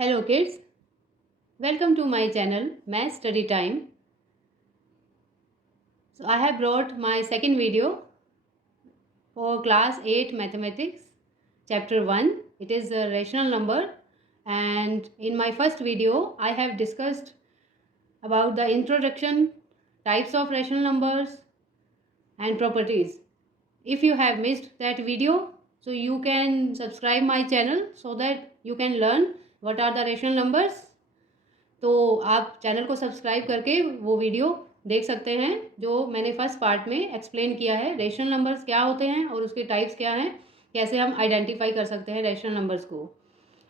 Hello kids, welcome to my channel Math Study Time. So I have brought my second video for class 8 mathematics chapter 1. It is a rational number, and in my first video I have discussed about the introduction, types of rational numbers and properties. If you have missed that video, so you can subscribe my channel so that you can learn what are the rational numbers. तो आप channel को subscribe करके वो video देख सकते हैं जो मैंने फर्स्ट पार्ट में एक्सप्लेन किया है रेशनल नंबर्स क्या होते हैं और उसके टाइप्स क्या हैं, कैसे हम आइडेंटिफाई कर सकते हैं रेशनल नंबर्स को.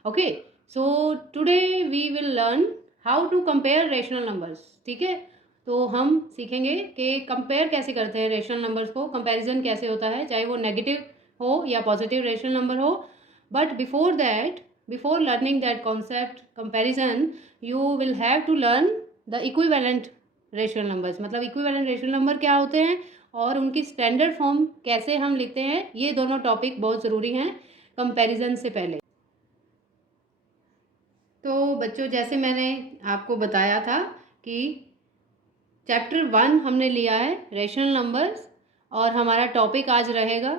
Okay, so today we will learn how to compare rational numbers. ठीक है, तो हम सीखेंगे कि कंपेयर कैसे करते हैं रेशनल नंबर्स को, कंपैरिजन कैसे होता है, चाहे वो नेगेटिव हो या पॉजिटिव रेशनल नंबर हो. But before that, before learning that concept comparison, you will have to learn the equivalent rational numbers. मतलब equivalent rational number क्या होते हैं और उनकी स्टैंडर्ड फॉर्म कैसे हम लिखते हैं, ये दोनों टॉपिक बहुत ज़रूरी हैं कंपैरिजन से पहले. तो बच्चों, जैसे मैंने आपको बताया था कि चैप्टर 1 हमने लिया है रेशनल नंबर्स और हमारा टॉपिक आज रहेगा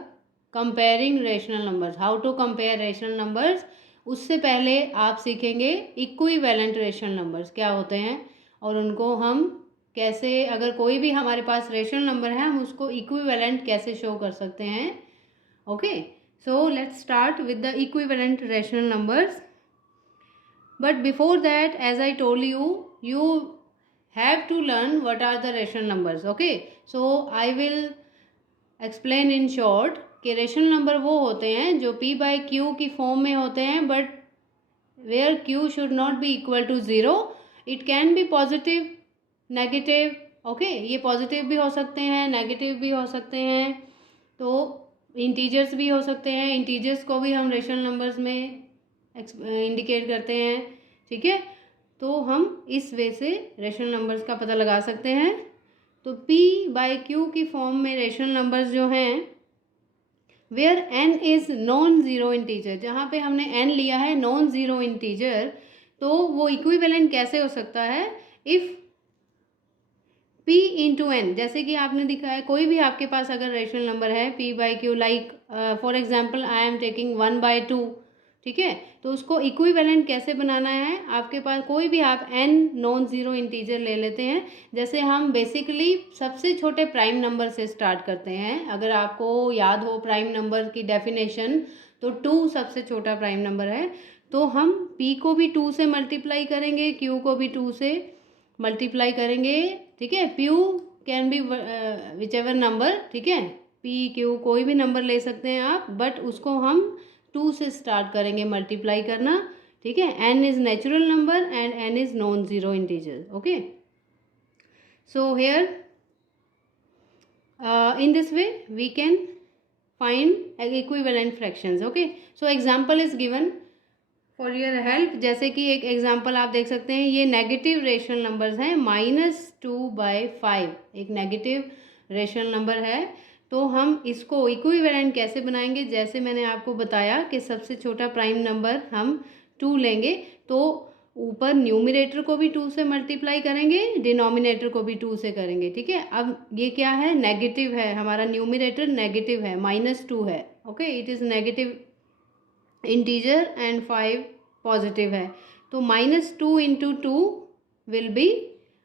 comparing rational numbers, how to compare rational numbers. उससे पहले आप सीखेंगे इक्विवेलेंट रेशनल नंबर्स क्या होते हैं और उनको हम कैसे, अगर कोई भी हमारे पास रेशनल नंबर है, हम उसको इक्विवेलेंट कैसे शो कर सकते हैं. Okay, so let's start with the equivalent rational numbers. But before that, as I told you have to learn what are the rational numbers. Okay, so I will explain in short कि rational number वो होते हैं जो p by q की form में होते हैं, but where q should not be equal to 0. It can be positive, negative. Okay, ये पॉजिटिव भी हो सकते हैं, नेगेटिव भी हो सकते हैं, तो इंटीजर्स भी हो सकते हैं. इंटीजर्स को भी हम रेशनल नंबर्स में इंडिकेट करते हैं. ठीक है, तो हम इस वे से रेशनल नंबर्स का पता लगा सकते हैं. तो p बाई q की फॉर्म में रेशनल नंबर्स जो हैं, where n is non zero integer, जहाँ पे हमने n लिया है नॉन ज़ीरो इंटीजर, तो वो इक्विवेलेंट कैसे हो सकता है. इफ़ p इंटू एन, जैसे कि आपने दिखा है, कोई भी आपके पास अगर रेशनल नंबर है p by Q, like for example I am taking 1/2. ठीक है, तो उसको इक्विवेलेंट कैसे बनाना है, आपके पास कोई भी आप n नॉन ज़ीरो इंटीजर ले लेते हैं. जैसे हम बेसिकली सबसे छोटे प्राइम नंबर से स्टार्ट करते हैं. अगर आपको याद हो प्राइम नंबर की डेफिनेशन, तो 2 सबसे छोटा प्राइम नंबर है. तो हम p को भी 2 से मल्टीप्लाई करेंगे, q को भी 2 से मल्टीप्लाई करेंगे. ठीक है, p can be which ever number. ठीक है, p q कोई भी नंबर ले सकते हैं आप, बट उसको हम 2 से स्टार्ट करेंगे मल्टीप्लाई करना. ठीक है, n is natural number and n is non zero integer. Okay, so hair in this way we can find equivalent fractions. Okay, so example is given for your help. जैसे कि एक example आप देख सकते हैं, ये नेगेटिव रेशनल नंबर्स हैं. -2/5 एक नेगेटिव रेशनल नंबर है. तो हम इसको इक्विवेलेंट कैसे बनाएंगे, जैसे मैंने आपको बताया कि सबसे छोटा प्राइम नंबर हम 2 लेंगे, तो ऊपर न्यूमरेटर को भी 2 से मल्टीप्लाई करेंगे, डिनोमिनेटर को भी 2 से करेंगे. ठीक है, अब ये क्या है, नेगेटिव है, हमारा न्यूमरेटर नेगेटिव है, -2 है. Okay, it is negative integer and 5 positive है. तो -2 इंटू 2 विल बी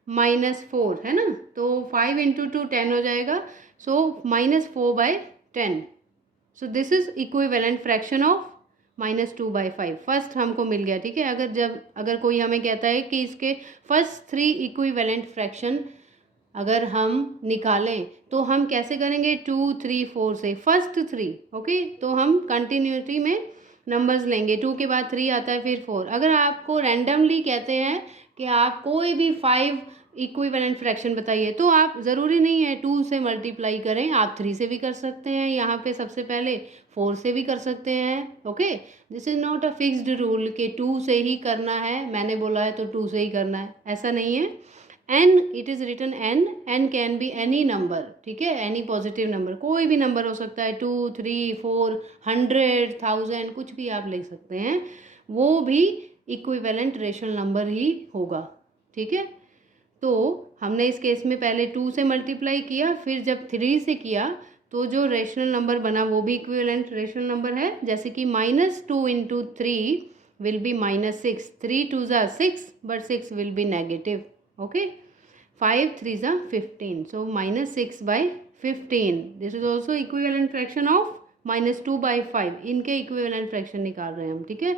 -4, है ना. तो 5 इंटू 2 10 हो जाएगा. सो -4/10. So this is equivalent fraction of -2/5. First हमको मिल गया. ठीक है, अगर कोई हमें कहता है कि इसके फर्स्ट 3 इक्विवेलेंट फ्रैक्शन अगर हम निकालें, तो हम कैसे करेंगे, 2 3 4 से फर्स्ट 3. ओके, तो हम कंटिन्यूटी में नंबर्स लेंगे. 2 के बाद 3 आता है, फिर 4. अगर आपको रैंडमली कहते हैं कि आप कोई भी 5 इक्विवेलेंट फ्रैक्शन बताइए, तो आप ज़रूरी नहीं है 2 से मल्टीप्लाई करें, आप 3 से भी कर सकते हैं, यहाँ पे सबसे पहले 4 से भी कर सकते हैं. Okay, this is not a fixed rule कि 2 से ही करना है, मैंने बोला है तो 2 से ही करना है, ऐसा नहीं है. n, it is written n can be any number. ठीक है, एनी पॉजिटिव नंबर, कोई भी नंबर हो सकता है, 2 3 4 100 1000, कुछ भी आप ले सकते हैं. वो भी इक्विवेलेंट रेशनल नंबर ही होगा। ठीक है, तो हमने इस केस में पहले 2 से मल्टीप्लाई किया, फिर जब 3 से किया तो जो रेशनल नंबर बना वो भी इक्विवेलेंट रेशनल नंबर है। जैसे कि -2 × 3 विल बी -6, 3 2 ज़ा 6 but 6 will be negative. Okay, 5 3 ज़ा 15, सो -6/15 this is also equivalent fraction of -2/5। इनके इक्विवेलेंट फ्रैक्शन निकाल रहे हैं हम। ठीक है,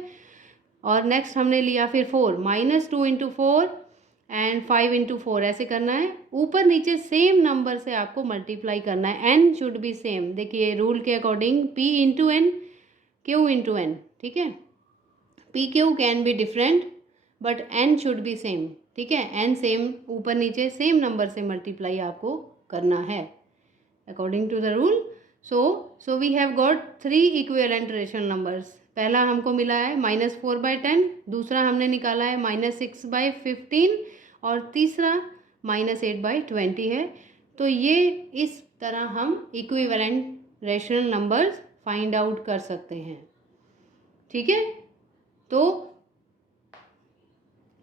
और नेक्स्ट हमने लिया फिर 4, -2 × 4 एंड 5 × 4 ऐसे करना है। ऊपर नीचे सेम नंबर से आपको मल्टीप्लाई करना है, n शुड बी सेम। देखिए रूल के according p × n, q × n। ठीक है, p q can be different but n should be same. ठीक है, n सेम, ऊपर नीचे सेम नंबर से मल्टीप्लाई आपको करना है according to the rule. So we have got 3 equivalent rational numbers. पहला हमको मिला है -4/10, दूसरा हमने निकाला है -6/15 और तीसरा -8/20 है। तो ये इस तरह हम equivalent rational numbers find out कर सकते हैं। ठीक है, तो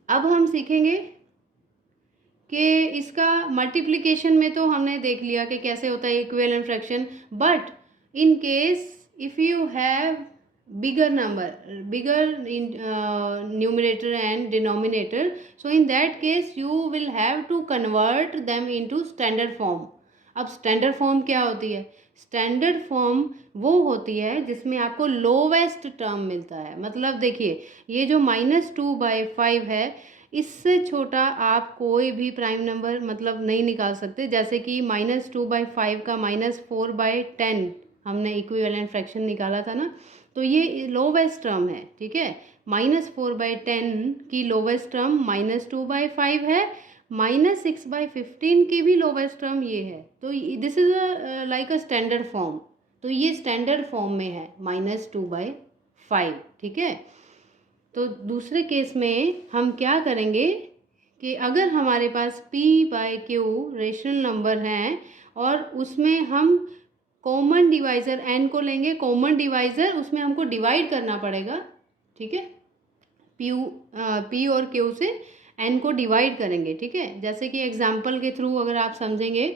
अब हम सीखेंगे कि इसका मल्टीप्लिकेशन में तो हमने देख लिया कि कैसे होता है equivalent fraction, but in case if you have bigger number, bigger in numerator and denominator, so in that case you will have to convert them into standard form। अब स्टैंडर्ड फॉर्म क्या होती है? स्टैंडर्ड फॉर्म वो होती है जिसमें आपको lowest term मिलता है। मतलब देखिए ये जो -2/5 है, इससे छोटा आप कोई भी प्राइम नंबर मतलब नहीं निकाल सकते। जैसे कि -2/5 का -4/10 हमने इक्विवेलेंट फ्रैक्शन निकाला था ना, तो ये लोवेस्ट टर्म है। ठीक है, -4/10 की लोवेस्ट टर्म -2/5 है, -6/15 की भी लोवेस्ट टर्म ये है। तो this is like a standard form. तो ये स्टैंडर्ड फॉर्म में है -2/5। ठीक है, तो दूसरे केस में हम क्या करेंगे कि अगर हमारे पास p/q रेशनल नंबर हैं और उसमें हम कॉमन डिवाइज़र n को लेंगे, कॉमन डिवाइज़र उसमें हमको डिवाइड करना पड़ेगा। ठीक है, p और q से n को डिवाइड करेंगे। ठीक है, जैसे कि एग्जाम्पल के थ्रू अगर आप समझेंगे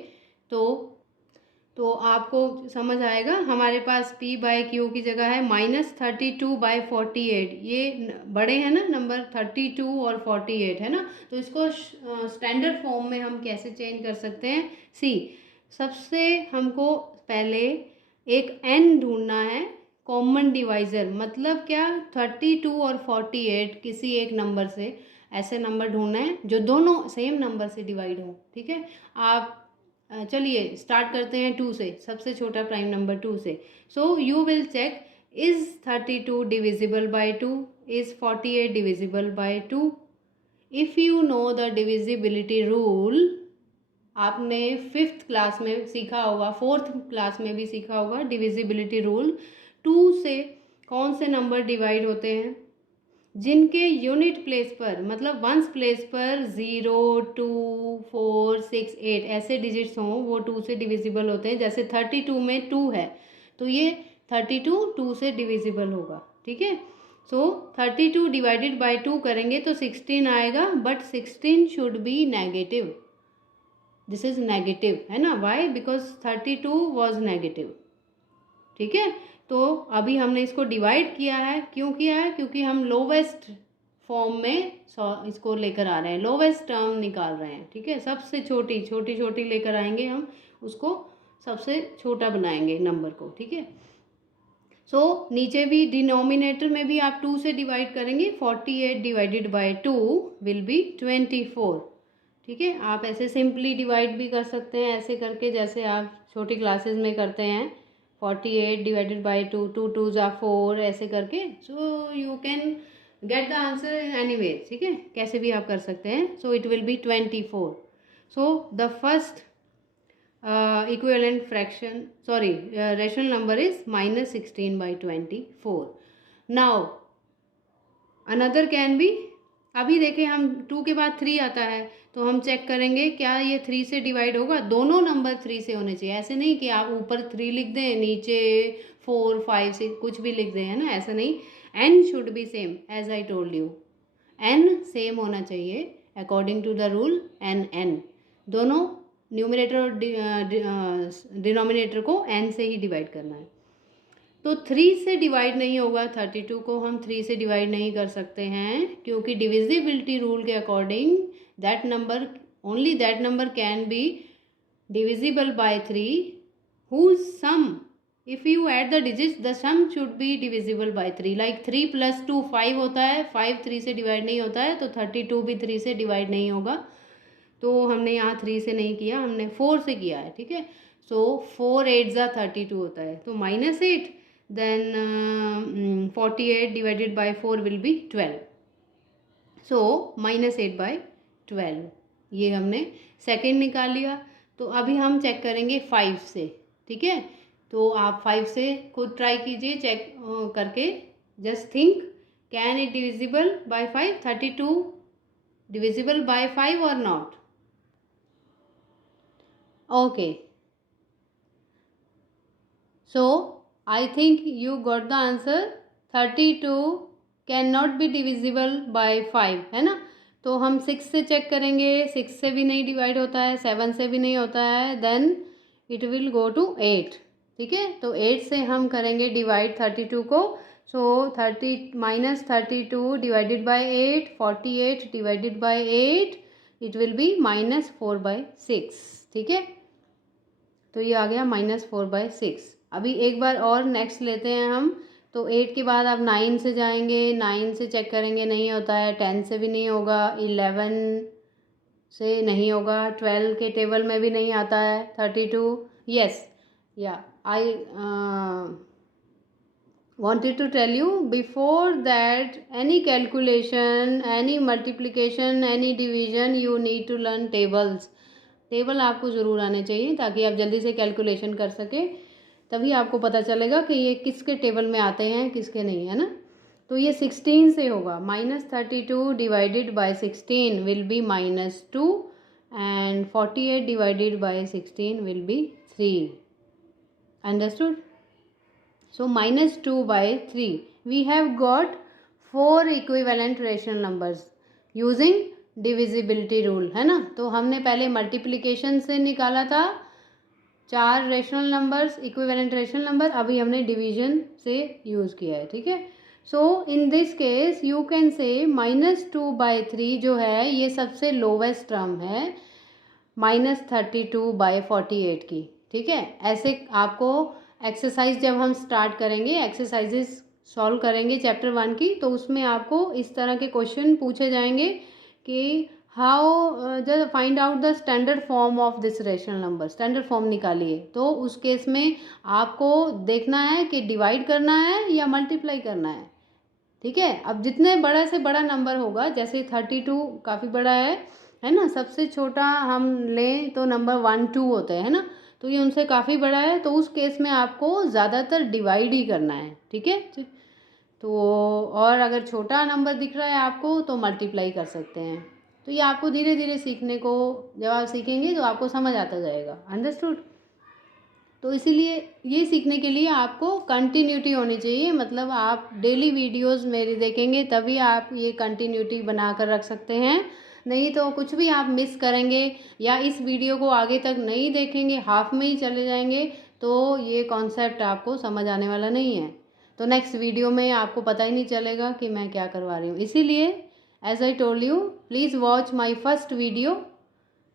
तो आपको समझ आएगा। हमारे पास p/q की जगह है -32/48। ये बड़े हैं ना नंबर, 32 और 48 है ना, तो इसको स्टैंडर्ड फॉर्म में हम कैसे चेंज कर सकते हैं? सबसे हमको पहले एक n ढूंढना है कॉमन डिवाइज़र। मतलब क्या, 32 और 48 किसी एक नंबर से ऐसे नंबर ढूंढना है जो दोनों सेम नंबर से डिवाइड हो। ठीक है, आप चलिए स्टार्ट करते हैं 2 से, सबसे छोटा प्राइम नंबर 2 से। So you will check, is 32 divisible by 2, is 48 divisible by 2। If you know the divisibility rule, आपने 5th क्लास में सीखा होगा, 4th क्लास में भी सीखा होगा डिविजिबिलिटी रूल। 2 से कौन से नंबर डिवाइड होते हैं? जिनके यूनिट प्लेस पर, मतलब वंस प्लेस पर 0 2 4 6 8 ऐसे डिजिट्स हों, वो 2 से डिविजिबल होते हैं। जैसे 32 में 2 है तो ये 32 2 से डिविजिबल होगा। ठीक है, सो 32 डिवाइडेड बाय 2 करेंगे तो 16 आएगा, but 16 should be negative. This is negative है ना, वाई? Because 32 was negative. ठीक है, तो अभी हमने इसको डिवाइड किया है। क्यों किया है? क्योंकि हम लोवेस्ट फॉर्म में इसको लेकर आ रहे हैं, लोवेस्ट टर्म निकाल रहे हैं। ठीक है, सबसे छोटी छोटी छोटी लेकर आएंगे हम, उसको सबसे छोटा बनाएंगे नंबर को। ठीक है, सो नीचे भी डिनोमिनेटर में भी आप 2 से डिवाइड करेंगे, 48 डिवाइडेड बाय 2 विल बी 24। ठीक है, आप ऐसे सिंपली डिवाइड भी कर सकते हैं ऐसे करके, जैसे आप छोटी क्लासेस में करते हैं, 48 डिवाइडेड बाय 2, 2 2 ज़ा 4 ऐसे करके। So you can get the answer any way. ठीक है, कैसे भी आप कर सकते हैं। So it will be 24। So the first equivalent fraction, sorry, rational number is -16/24। Now another can be, अभी देखें हम 2 के बाद 3 आता है तो हम चेक करेंगे क्या ये 3 से डिवाइड होगा। दोनों नंबर 3 से होने चाहिए, ऐसे नहीं कि आप ऊपर 3 लिख दें नीचे 4 5 6 कुछ भी लिख दें, है ना, ऐसा नहीं। n should be same as I told you. n same होना चाहिए according to the rule n दोनों न्यूमरेटर और डिनोमिनेटर को n से ही डिवाइड करना है। तो 3 से डिवाइड नहीं होगा, 32 को हम 3 से डिवाइड नहीं कर सकते हैं, क्योंकि डिविजिबिलिटी रूल के according that number can be divisible by 3 whose sum, if you add the digits, the sum should be divisible by 3. like 3 plus 2 5 होता है, 5 3 से डिवाइड नहीं होता है, तो 32 भी 3 से डिवाइड नहीं होगा। तो हमने यहाँ 3 से नहीं किया, हमने 4 से किया है, ठीक है। सो 4 8 ज़ा 32 होता है, तो -8, then 48 divided by 4 will be 12, so -8/12 ये हमने सेकेंड निकाल लिया। तो अभी हम चेक करेंगे 5 से, ठीक है। तो आप 5 से खुद ट्राई कीजिए चेक करके, just think can it divisible by 5, 32 divisible bye 5 और not. Okay, so I think you got the answer. 32 can not be divisible by 5, है ना। तो हम 6 से चेक करेंगे, 6 से भी नहीं डिवाइड होता है, 7 से भी नहीं होता है, then it will go to 8, ठीक है। तो 8 से हम करेंगे डिवाइड 32 को, सो 32 divided by 8, 48 divided bye 8, it will be -4/6, ठीक है। तो ये आ गया -4/6। अभी एक बार और नेक्स्ट लेते हैं हम। तो 8 के बाद आप 9 से जाएंगे, 9 से चेक करेंगे, नहीं होता है, 10 से भी नहीं होगा, 11 से नहीं होगा, 12 के टेबल में भी नहीं आता है, 32, yes, yeah, I wanted to tell you before that any calculation, any multiplication, any division, you need to learn tables. Table आपको ज़रूर आने चाहिए ताकि आप जल्दी से कैलकुलेशन कर सकें, तभी आपको पता चलेगा कि ये किसके टेबल में आते हैं किसके नहीं, है ना। तो ये 16 से होगा, -32 divided by 16 will be -2 and 48 divided by 16 will be 3. Understood? So -2/3. We have got 4 equivalent rational numbers using divisibility rule, है ना। तो हमने पहले मल्टीप्लिकेशन से निकाला था 4 rational numbers, equivalent rational number, अभी हमने डिवीजन से यूज़ किया है, ठीक है। So in this case you can say -2/3 जो है ये सबसे लोवेस्ट टर्म है -32/48 की, ठीक है। ऐसे आपको एक्सरसाइज जब हम स्टार्ट करेंगे, एक्सरसाइजेस सॉल्व करेंगे चैप्टर 1 की, तो उसमें आपको इस तरह के क्वेश्चन पूछे जाएंगे कि how just find out the standard form of this rational number, standard form निकालिए। तो उस केस में आपको देखना है कि डिवाइड करना है या मल्टीप्लाई करना है, ठीक है। अब जितने बड़ा से बड़ा नंबर होगा, जैसे 32 काफ़ी बड़ा है ना, सबसे छोटा हम लें तो नंबर 1 2 होते हैं, है ना, तो ये उनसे काफ़ी बड़ा है, तो उस केस में आपको ज़्यादातर डिवाइड ही करना है, ठीक है। तो और अगर छोटा नंबर दिख रहा है आपको तो मल्टीप्लाई कर सकते हैं। तो ये आपको धीरे धीरे सीखने को, जब आप सीखेंगे तो आपको समझ आता जाएगा। अंडरस्टूड? तो इसीलिए ये सीखने के लिए आपको कंटिन्यूटी होनी चाहिए, मतलब आप डेली वीडियोस मेरी देखेंगे तभी आप ये कंटिन्यूटी बना कर रख सकते हैं। नहीं तो कुछ भी आप मिस करेंगे या इस वीडियो को आगे तक नहीं देखेंगे, हाफ में ही चले जाएंगे, तो ये कॉन्सेप्ट आपको समझ आने वाला नहीं है। तो नेक्स्ट वीडियो में आपको पता ही नहीं चलेगा कि मैं क्या करवा रही हूँ। इसीलिए as I told you, please watch my first video,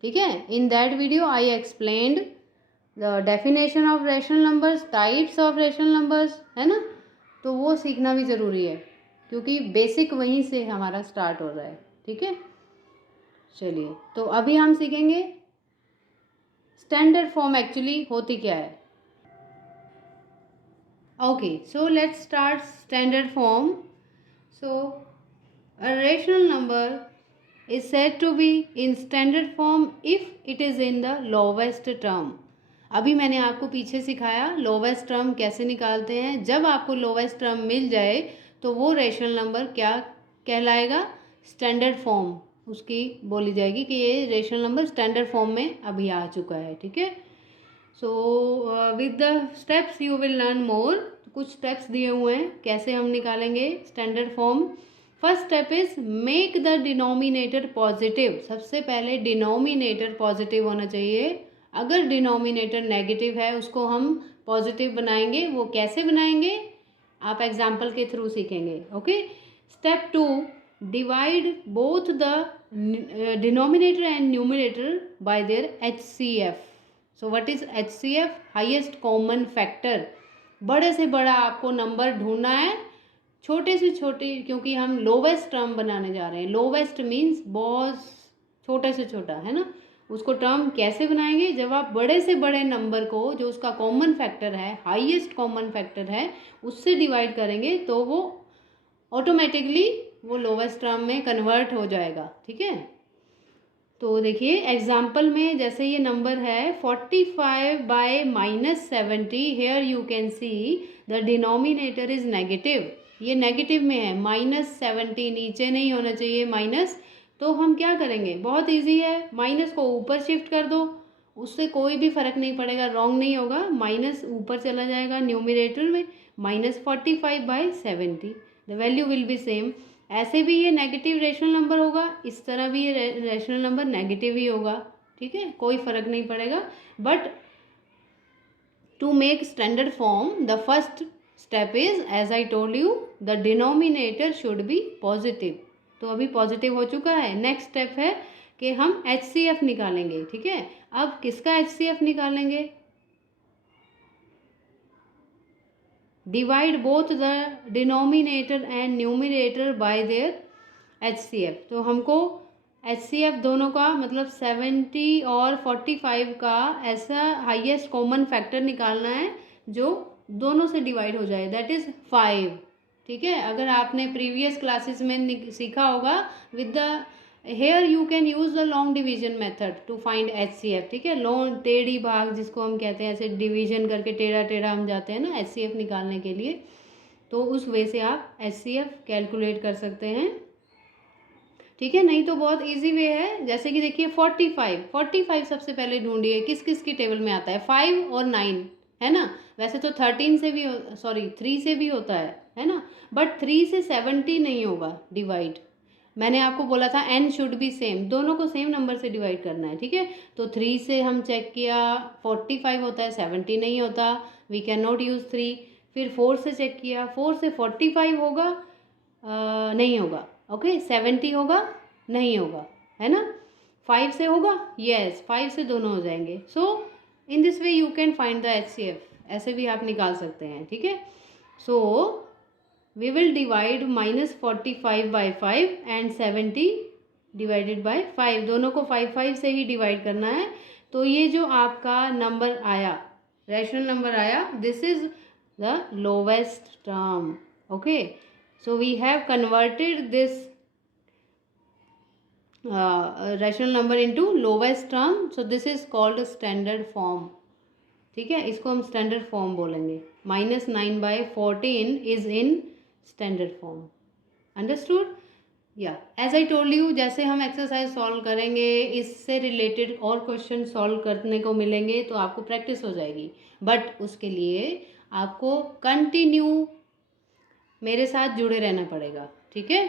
ठीक है। In that video I explained the definition of rational numbers, types of rational numbers, है ना। तो वो सीखना भी ज़रूरी है क्योंकि बेसिक वहीं से हमारा स्टार्ट हो रहा है, ठीक है। चलिए, तो अभी हम सीखेंगे स्टैंडर्ड फॉर्म एक्चुअली होती क्या है। Okay, so let's start standard form. So a rational number is said to be in standard form if it is in the lowest term. अभी मैंने आपको पीछे सिखाया लोवेस्ट टर्म कैसे निकालते हैं। जब आपको लोवेस्ट टर्म मिल जाए तो वो रेशनल नंबर क्या कहलाएगा, स्टैंडर्ड फॉर्म उसकी बोली जाएगी कि ये रेशनल नंबर स्टैंडर्ड फॉर्म में अभी आ चुका है, ठीक है। So with the steps you will learn more. कुछ स्टेप्स दिए हुए हैं कैसे हम निकालेंगे standard form. First step is make the denominator positive. सबसे पहले डिनोमिनेटर पॉजिटिव होना चाहिए। अगर डिनोमिनेटर नेगेटिव है उसको हम पॉजिटिव बनाएंगे। वो कैसे बनाएंगे आप एग्जाम्पल के थ्रू सीखेंगे। Okay, step 2, divide both the denominator and numerator bye there HCF। So what is HCF? Highest common factor. बड़े से बड़ा आपको नंबर ढूंढना है, छोटे से छोटे, क्योंकि हम लोवेस्ट टर्म बनाने जा रहे हैं। लोवेस्ट मीन्स बहुत छोटे से छोटा, है ना। उसको टर्म कैसे बनाएंगे? जब आप बड़े से बड़े नंबर को, जो उसका कॉमन फैक्टर है, हाईएस्ट कॉमन फैक्टर है, उससे डिवाइड करेंगे तो वो ऑटोमेटिकली वो लोवेस्ट टर्म में कन्वर्ट हो जाएगा। ठीक है, तो देखिए एग्जाम्पल में जैसे ये नंबर है 45 by -70, here you can see the denominator is negative. ये नेगेटिव में है, -70, नीचे नहीं होना चाहिए माइनस। तो हम क्या करेंगे? बहुत इजी है, माइनस को ऊपर शिफ्ट कर दो, उससे कोई भी फर्क नहीं पड़ेगा, रॉन्ग नहीं होगा। माइनस ऊपर चला जाएगा न्यूमिनेटर में, -45/70, the value will be same. ऐसे भी ये नेगेटिव रेशनल नंबर होगा, इस तरह भी ये रेशनल नंबर नेगेटिव ही होगा। ठीक है, कोई फर्क नहीं पड़ेगा। But to make standard form the first step is, as I told you, the denominator should be positive. तो अभी पॉजिटिव हो चुका है। नेक्स्ट स्टेप है कि हम HCF निकालेंगे। ठीक है, अब किसका HCF निकालेंगे? Divide both the denominator and numerator bye there HCF। तो हमको HCF दोनों का मतलब 70 और 45 का ऐसा हाईएस्ट कॉमन फैक्टर निकालना है जो दोनों से डिवाइड हो जाए, दैट इज़ 5। ठीक है, अगर आपने प्रीवियस क्लासेस में सीखा होगा, with the here you can use the long division method to find HCF। ठीक है, लॉन्ग टेढ़ी भाग जिसको हम कहते हैं, ऐसे डिवीजन करके टेढ़ा टेढ़ा हम जाते हैं ना HCF निकालने के लिए, तो उस वे से आप HCF कैलकुलेट कर सकते हैं। ठीक है, नहीं तो बहुत इजी वे है। जैसे कि देखिए 45 सबसे पहले ढूंढिए, किस किस की टेबल में आता है? 5 और 9, है ना। वैसे तो 13 से भी, सॉरी 3 से भी होता है ना, बट 3 से 70 नहीं होगा डिवाइड। मैंने आपको बोला था n शुड बी सेम, दोनों को सेम नंबर से डिवाइड करना है। ठीक है, तो 3 से हम चेक किया 45 होता है, 70 नहीं होता, वी कैन नॉट यूज़ 3। फिर 4 से चेक किया, 4 से 45 होगा, नहीं होगा। ओके, 70 होगा, नहीं होगा, है ना। 5 से होगा, यस, 5 से दोनों हो जाएंगे। So in this way you can find the HCF, ऐसे भी आप निकाल सकते हैं। ठीक है, so we will divide -45 by 5 and 70 divided by 5, दोनों को 5 से ही डिवाइड करना है। तो ये जो आपका नंबर आया, रैशनल नंबर आया, this is the lowest term. Okay, so we have converted this rational number into lowest term, so this is called standard form। ठीक है, इसको हम स्टैंडर्ड फॉर्म बोलेंगे। -9/14 is in standard form. Understood? या as I told you, जैसे हम exercise solve करेंगे, इससे रिलेटेड और क्वेश्चन सॉल्व करने को मिलेंगे तो आपको प्रैक्टिस हो जाएगी। बट उसके लिए आपको कंटिन्यू मेरे साथ जुड़े रहना पड़ेगा। ठीक है,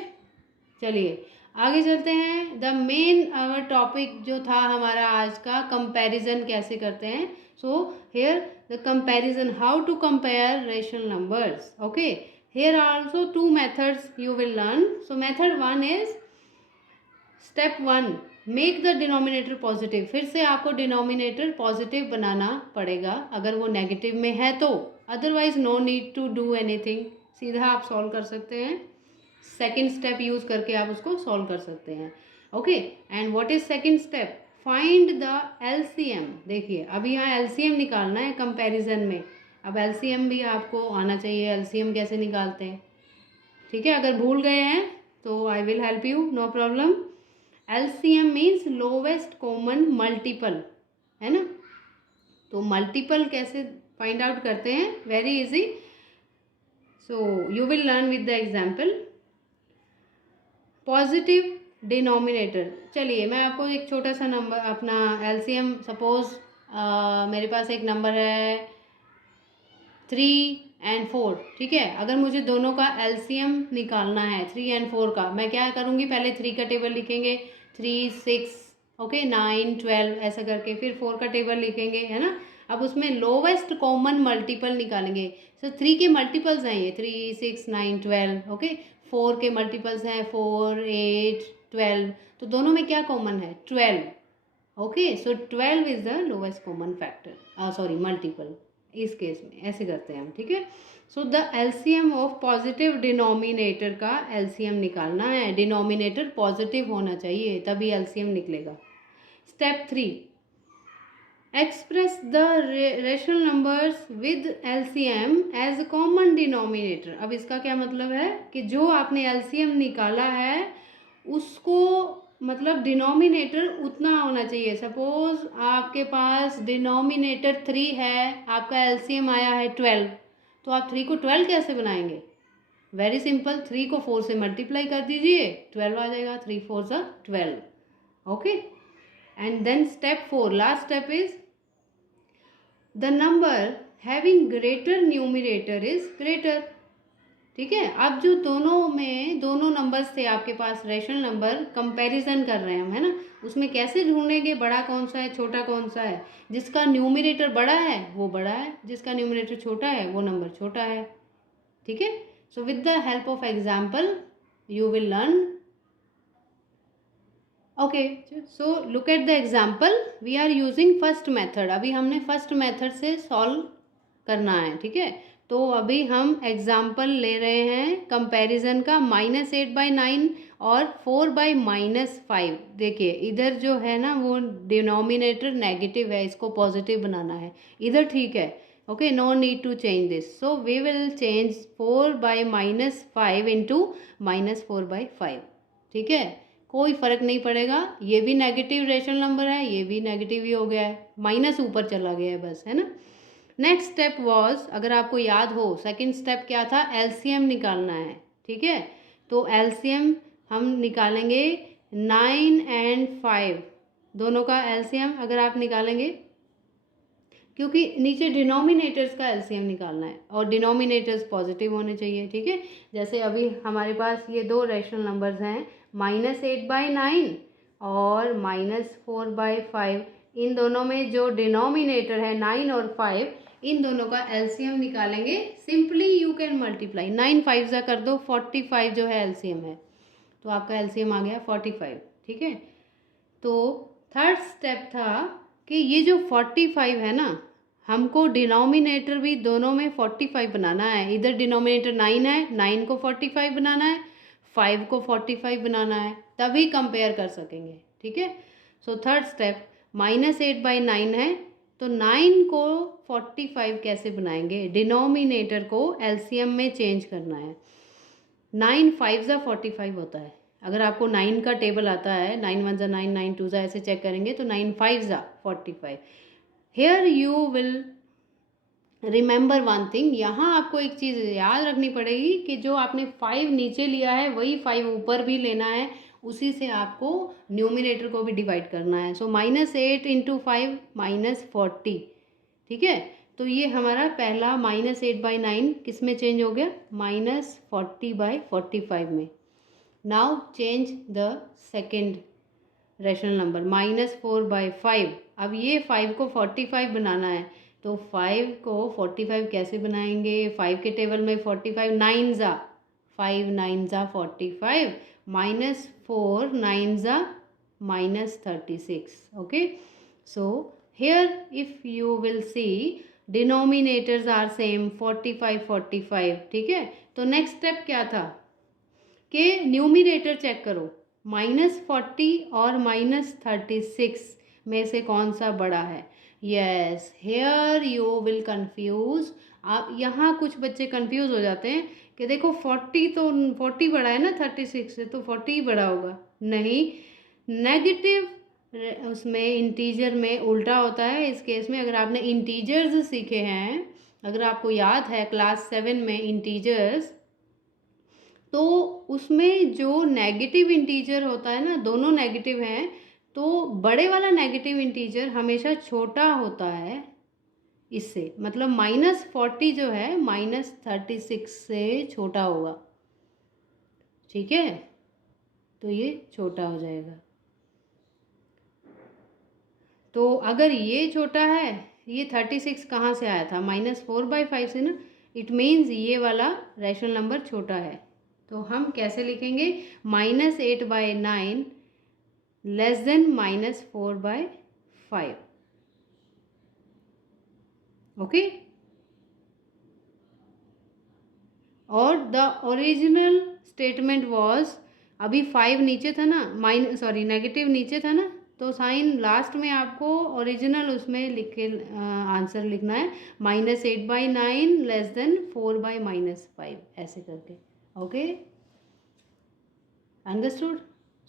चलिए आगे चलते हैं। द मेन आवर टॉपिक जो था हमारा आज का, कंपैरिजन कैसे करते हैं। So here the comparison, how to compare rational numbers. Okay, here are also 2 methods you will learn. So method 1 is step 1, make the denominator positive. फिर से आपको डिनोमिनेटर पॉजिटिव बनाना पड़ेगा अगर वो नेगेटिव में है तो, otherwise no need to do anything, सीधा आप सॉल्व कर सकते हैं। सेकेंड स्टेप यूज़ करके आप उसको सॉल्व कर सकते हैं। Okay, and what is second step? Find the LCM। देखिए अभी यहाँ LCM निकालना है कंपैरिजन में। अब LCM भी आपको आना चाहिए, LCM कैसे निकालते हैं। ठीक है, अगर भूल गए हैं तो I will help you, no problem. LCM means lowest common multiple, है ना। तो मल्टीपल कैसे फाइंड आउट करते हैं? Very easy. So you will learn with the example. Positive denominator, चलिए मैं आपको एक छोटा सा नंबर अपना LCM, सपोज मेरे पास एक नंबर है 3 एंड 4, ठीक है। अगर मुझे दोनों का एलसीएम निकालना है 3 एंड 4 का, मैं क्या करूँगी, पहले 3 का टेबल लिखेंगे, 3 6 ओके 9 12 ऐसा करके, फिर 4 का टेबल लिखेंगे, है ना। अब उसमें लोवेस्ट कॉमन मल्टीपल निकालेंगे। सो 3 के मल्टीपल्स हैं ये 3 6 9 12 ओके। 4 के मल्टीपल्स हैं 4 8 12, तो दोनों में क्या कॉमन है 12 okay. So 12 is the lowest common factor, sorry multiple इस केस में, ऐसे करते हैं हम, ठीक है। So the LCM of positive denominator का एलसीएम निकालना है, डिनोमिनेटर पॉजिटिव होना चाहिए तभी एलसीएम निकलेगा। Step 3, express the rational numbers with LCM as common denominator. अब इसका क्या मतलब है कि जो आपने एलसीएम निकाला है उसको मतलब डिनोमिनेटर उतना होना चाहिए। सपोज आपके पास डिनोमिनेटर 3 है, आपका एलसीएम आया है 12, तो आप 3 को 12 कैसे बनाएंगे? वेरी सिंपल, 3 को 4 से मल्टीप्लाई कर दीजिए, 12 आ जाएगा, 3 4 सा 12 okay. And then step 4, last step is the number having greater numerator is greater, ठीक है। अब जो दोनों में दोनों नंबर्स थे आपके पास, रेशनल नंबर कंपैरिजन कर रहे हैं हम, है ना। उसमें कैसे ढूंढेंगे बड़ा कौन सा है छोटा कौन सा है? जिसका न्यूमिनेटर बड़ा है वो बड़ा है, जिसका न्यूमिनेटर छोटा है वो नंबर छोटा है, ठीक है। So with the help of example you will learn. Okay, so look at the example, we are using first method. अभी हमने फर्स्ट मेथड से सॉल्व करना है, ठीक है। तो अभी हम एग्जाम्पल ले रहे हैं कंपैरिजन का, -8/9 और 4/-5। देखिए इधर जो है ना वो डिनोमिनेटर नेगेटिव है, इसको पॉजिटिव बनाना है, इधर ठीक है okay, no need to change this. So we will change 4/-5 into -4/5, ठीक है। कोई फ़र्क नहीं पड़ेगा, ये भी नेगेटिव रेशनल नंबर है, ये भी नेगेटिव ही हो गया है, माइनस ऊपर चला गया है बस, है ना। नेक्स्ट स्टेप वाज, अगर आपको याद हो सेकंड स्टेप क्या था, एलसीएम निकालना है, ठीक है। तो एलसीएम हम निकालेंगे 9 एंड 5, दोनों का एलसीएम अगर आप निकालेंगे, क्योंकि नीचे डिनोमिनेटर्स का एलसीएम निकालना है और डिनोमिनेटर्स पॉजिटिव होने चाहिए, ठीक है। जैसे अभी हमारे पास ये दो रेशनल नंबर्स हैं, -8/9 और -4/5, इन दोनों में जो डिनोमिनेटर है 9 और 5, इन दोनों का एलसीएम निकालेंगे। सिंपली यू कैन मल्टीप्लाई, 9 5 जा कर दो, 45 जो है एलसीएम है, तो आपका एलसीएम आ गया 45, ठीक है। तो थर्ड स्टेप था कि ये जो 45 है ना, हमको डिनोमिनेटर भी दोनों में 45 बनाना है। इधर डिनोमिनेटर 9 है, 9 को 45 बनाना है, 5 को 45 बनाना है, तभी कंपेयर कर सकेंगे, ठीक है। सो थर्ड स्टेप, -8/9 है, तो 9 को 45 कैसे बनाएंगे? डिनोमिनेटर को एलसीएम में चेंज करना है। 9 5 जा 45 होता है, अगर आपको 9 का टेबल आता है, 9 1 जा 9 9 2 जा ऐसे चेक करेंगे तो 9 5 जा 45। Here you will remember one thing, यहाँ आपको एक चीज़ याद रखनी पड़ेगी कि जो आपने 5 नीचे लिया है वही 5 ऊपर भी लेना है, उसी से आपको न्यूमिनेटर को भी डिवाइड करना है। सो -8 इंटू 5 -40, ठीक है। तो ये हमारा पहला -8/9 किस में चेंज हो गया? -40/45 में। Now change the second rational number, -4/5। अब ये 5 को 45 बनाना है, तो 5 को 45 कैसे बनाएंगे? 5 के टेबल में 45 9 जा 5 9 जा 45, -4 9 जा -36 okay. So here if you will see denominators are same 45 45, ठीक है। तो नेक्स्ट स्टेप क्या था कि न्यूमिनेटर चेक करो, -40 और -36 में से कौन सा बड़ा है? Yes, here you will confuse. आप यहाँ कुछ बच्चे कंफ्यूज हो जाते हैं कि देखो 40 तो 40 बड़ा है ना 36 से, तो 40 ही बड़ा होगा। नहीं, नेगेटिव उसमें इंटीजर में उल्टा होता है। इस केस में अगर आपने इंटीजर्स सीखे हैं, अगर आपको याद है क्लास 7 में इंटीजर्स, तो उसमें जो नेगेटिव इंटीजर होता है ना, दोनों नेगेटिव हैं, तो बड़े वाला नेगेटिव इंटीजर हमेशा छोटा होता है इससे, मतलब -40 जो है -36 से छोटा होगा, ठीक है। तो ये छोटा हो जाएगा। तो अगर ये छोटा है, ये 36 कहाँ से आया था, -4/5 से ना, इट मीन्स ये वाला रैशनल नंबर छोटा है। तो हम कैसे लिखेंगे, -8/9 लेस देन -4/5, ओके। और द ओरिजिनल स्टेटमेंट वॉज, अभी 5 नीचे था ना, नेगेटिव नीचे था ना, तो साइन लास्ट में आपको ओरिजिनल उसमें लिख के आंसर लिखना है, -8/9 लेस देन 4/-5, ऐसे करके, okay, understood.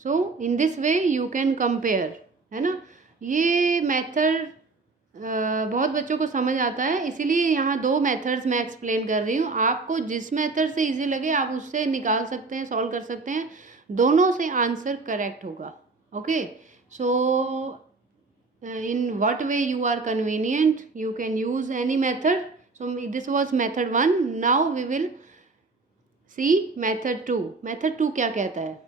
So in this way you can compare, है ना। ये मेथड बहुत बच्चों को समझ आता है, इसीलिए यहाँ 2 मेथड्स मैं एक्सप्लेन कर रही हूँ। आपको जिस मेथड से इजी लगे आप उससे निकाल सकते हैं, सॉल्व कर सकते हैं, दोनों से आंसर करेक्ट होगा, okay. So in what way you are convenient you can use any method. So this was method 1, now we will see method 2। Method 2 क्या कहता है,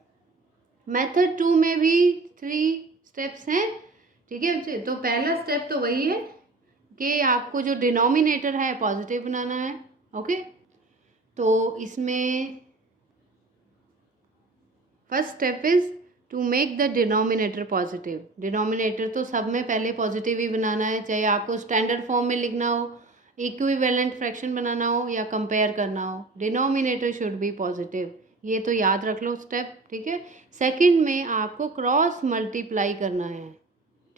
मेथड 2 में भी 3 स्टेप्स हैं, ठीक है बच्चे। तो पहला स्टेप तो वही है कि आपको जो डिनोमिनेटर है पॉजिटिव बनाना है, ओके। तो इसमें first step is to make the denominator positive. Denominator तो सब में पहले पॉजिटिव ही बनाना है, चाहे आपको स्टैंडर्ड फॉर्म में लिखना हो, इक्विवेलेंट फ्रैक्शन बनाना हो या कंपेयर करना हो, डिनोमिनेटर शुड बी पॉजिटिव। ये तो याद रख लो स्टेप, ठीक है। सेकंड में आपको क्रॉस मल्टीप्लाई करना है,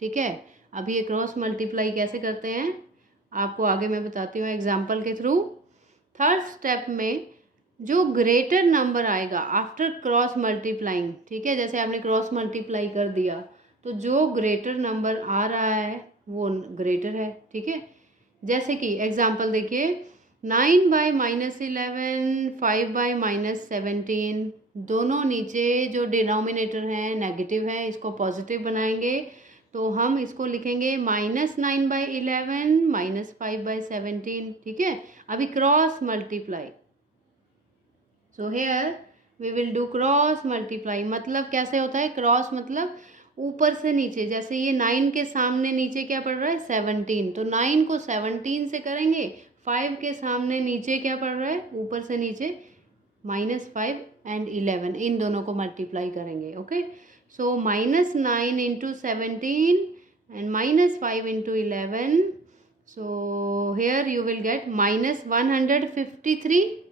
ठीक है। अब ये क्रॉस मल्टीप्लाई कैसे करते हैं आपको आगे मैं बताती हूँ एग्जाम्पल के थ्रू। थर्ड स्टेप में जो ग्रेटर नंबर आएगा आफ्टर क्रॉस मल्टीप्लाइंग, ठीक है, जैसे आपने क्रॉस मल्टीप्लाई कर दिया तो जो ग्रेटर नंबर आ रहा है वो ग्रेटर है, ठीक है। जैसे कि एग्जाम्पल देखिए, 9/-11, 5/-17, दोनों नीचे जो डिनोमिनेटर है नेगेटिव है, इसको पॉजिटिव बनाएंगे तो हम इसको लिखेंगे -9/11 -5/17, ठीक है। अभी cross multiply, so here we will do cross multiply. मतलब कैसे होता है क्रॉस, मतलब ऊपर से नीचे, जैसे ये 9 के सामने नीचे क्या पड़ रहा है 17, तो 9 को 17 से करेंगे, 5 के सामने नीचे क्या पड़ रहा है ऊपर से नीचे -5 एंड 11, इन दोनों को मल्टीप्लाई करेंगे, okay. So -9 × 17 and -5 × 11, so here you will get -153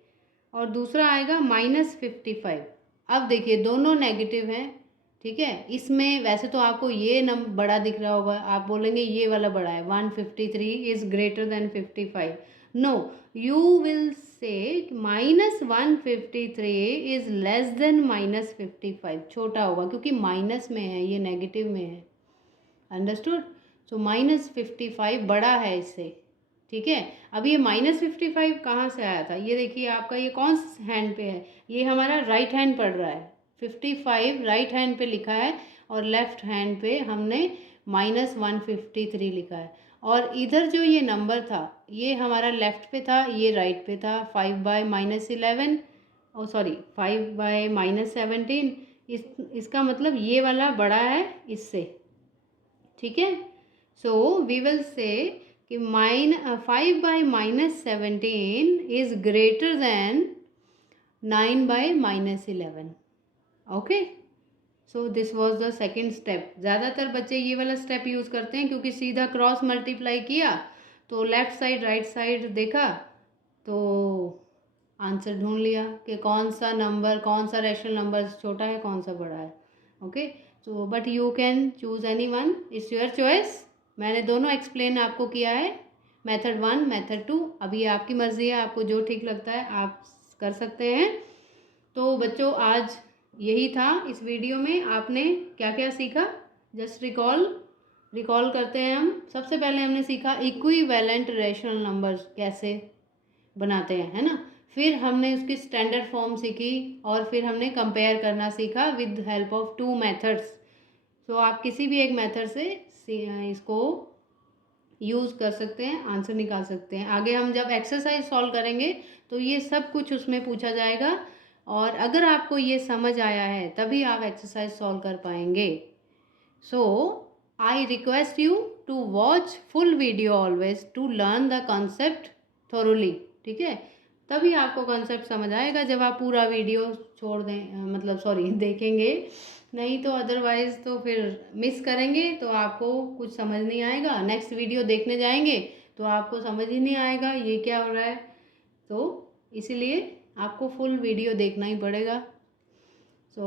और दूसरा आएगा -55। अब देखिए दोनों नेगेटिव हैं, ठीक है। इसमें वैसे तो आपको ये नंबर बड़ा दिख रहा होगा, आप बोलेंगे ये वाला बड़ा है, 153 is greater than 55। No, you will say -153 is less than -55, छोटा होगा क्योंकि माइनस में है, ये नेगेटिव में है, अंडरस्टूड। सो -55 बड़ा है इससे, ठीक है। अब ये -55 कहाँ से आया था, ये देखिए आपका ये कौन से हैंड पे है, ये हमारा राइट हैंड पड़ रहा है, 55 राइट हैंड पे लिखा है और लेफ्ट हैंड पे हमने -153 लिखा है। और इधर जो ये नंबर था ये हमारा लेफ्ट पे था, ये राइट पे था, 5/-11, ओ सॉरी 5/-17, इसका मतलब ये वाला बड़ा है इससे, ठीक है। सो वी विल से कि 5/-17 is greater then 9/-11, okay. So this was the second step. ज़्यादातर बच्चे ये वाला स्टेप यूज़ करते हैं क्योंकि सीधा क्रॉस मल्टीप्लाई किया तो लेफ़्ट साइड राइट साइड देखा तो आंसर ढूंढ लिया कि कौन सा नंबर, कौन सा रैशनल नंबर छोटा है कौन सा बड़ा है, okay. So but you can choose any one, it's your choice. मैंने दोनों एक्सप्लेन आपको किया है, मेथड 1 मेथड 2, अभी आपकी मर्ज़ी है, आपको जो ठीक लगता है आप कर सकते हैं। तो बच्चों आज यही था इस वीडियो में, आपने क्या क्या सीखा जस्ट रिकॉल करते हैं हम। सबसे पहले हमने सीखा इक्विवेलेंट रैशनल नंबर्स कैसे बनाते हैं, है ना। फिर हमने उसकी स्टैंडर्ड फॉर्म सीखी और फिर हमने कंपेयर करना सीखा विद हेल्प ऑफ 2 मेथड्स। तो आप किसी भी एक मेथड से इसको यूज़ कर सकते हैं, आंसर निकाल सकते हैं। आगे हम जब एक्सरसाइज सॉल्व करेंगे तो ये सब कुछ उसमें पूछा जाएगा, और अगर आपको ये समझ आया है तभी आप एक्सरसाइज सॉल्व कर पाएंगे। So I request you to watch full video always to learn the concept thoroughly, ठीक है। तभी आपको कॉन्सेप्ट समझ आएगा जब आप पूरा वीडियो छोड़ दें, मतलब सॉरी देखेंगे, नहीं तो अदरवाइज़ तो फिर मिस करेंगे तो आपको कुछ समझ नहीं आएगा। नेक्स्ट वीडियो देखने जाएंगे तो आपको समझ ही नहीं आएगा ये क्या हो रहा है। तो इसीलिए आपको फुल वीडियो देखना ही पड़ेगा। सो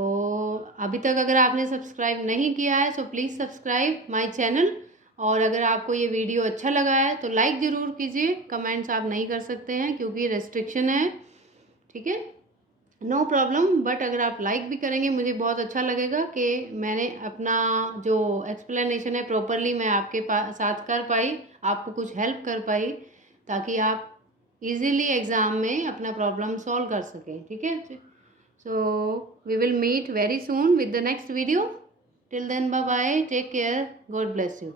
अभी तक अगर आपने सब्सक्राइब नहीं किया है so please subscribe my channel. और अगर आपको ये वीडियो अच्छा लगा है तो लाइक ज़रूर कीजिए। कमेंट्स आप नहीं कर सकते हैं क्योंकि रेस्ट्रिक्शन है, ठीक है, नो प्रॉब्लम। बट अगर आप लाइक भी करेंगे मुझे बहुत अच्छा लगेगा कि मैंने अपना जो एक्सप्लेनेशन है प्रॉपरली मैं आपके साथ कर पाई, आपको कुछ हेल्प कर पाई, ताकि आप इजीली एग्ज़ाम में अपना प्रॉब्लम सॉल्व कर सकें, ठीक है। So we will meet very soon with the next video. Till then bye bye, take care, God bless you.